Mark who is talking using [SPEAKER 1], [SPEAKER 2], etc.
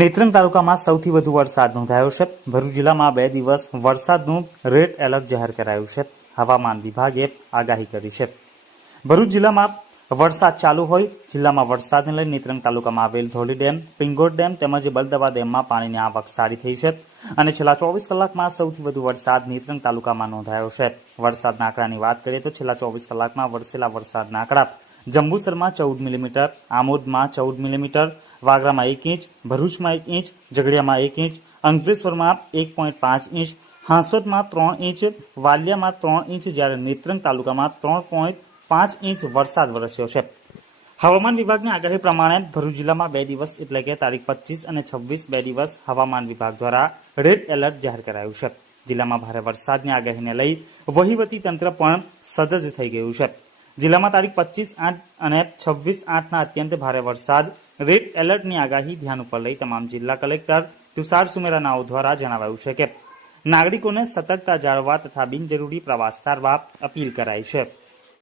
[SPEAKER 1] નેત્રંગ તાલુકામાં સૌથી વધુ વરસાદ નોંધાયો છે. ભરૂચ જિલ્લામાં બે દિવસ વરસાદનું રેડ એલર્ટ જાહેર કરાયું છે. હવામાન વિભાગે આગાહી કરી છે. ભરૂચ જિલ્લામાં વરસાદ ચાલુ હોય, જિલ્લામાં વરસાદને લઈ નેત્રંગ તાલુકામાં આવેલ ધોલી ડેમ પિંગોટ ડેમ તેમજ બલદવા ડેમમાં પાણીની આવક સારી થઈ છે અને છેલ્લા ચોવીસ કલાકમાં સૌથી વધુ વરસાદ નેત્રંગ તાલુકામાં નોંધાયો છે. વરસાદના આંકડાની વાત કરીએ તો છેલ્લા ચોવીસ કલાકમાં વરસેલા વરસાદના આંકડા જંબુસરમાં ચૌદ મિલીમીટર, આમોદમાં ચૌદ મિલીમીટર વાગરામાં એક ઇંચ, ભરૂચમાં એક ઇંચ, ઝઘડિયામાં એક ઇંચ, અંકલેશ્વરમાં એક પોઈન્ટ પાંચ ઇંચ હાંસોદમાં ત્રણ ઇંચ, વાલિયામાં ત્રણ ઇંચ, જ્યારે નેત્રંગ તાલુકામાં ત્રણ પોઈન્ટ પાંચ ઇંચ વરસાદ વરસ્યો છે. હવામાન વિભાગની આગાહી પ્રમાણે ભરૂચ જિલ્લામાં બે દિવસ એટલે કે તારીખ પચીસ અને છવ્વીસ બે દિવસ હવામાન વિભાગ દ્વારા રેડ એલર્ટ જાહેર કરાયું છે. જિલ્લામાં ભારે વરસાદની આગાહીને લઈ વહીવટી તંત્ર પણ સજ્જ થઈ ગયું છે. જિલ્લામાં તારીખ પચીસ આઠ અને છવ્વીસ આઠના અત્યંત ભારે વરસાદ. રેડ એલર્ટની આગાહી ધ્યાન ઉપર લઈ તમામ જિલ્લા કલેક્ટર તુષાર સુમેરાનાઓ દ્વારા જણાવાયું છે કે નાગરિકોને સતર્કતા જાળવવા તથા બિનજરૂરી પ્રવાસ ટાળવા અપીલ કરાઈ છે.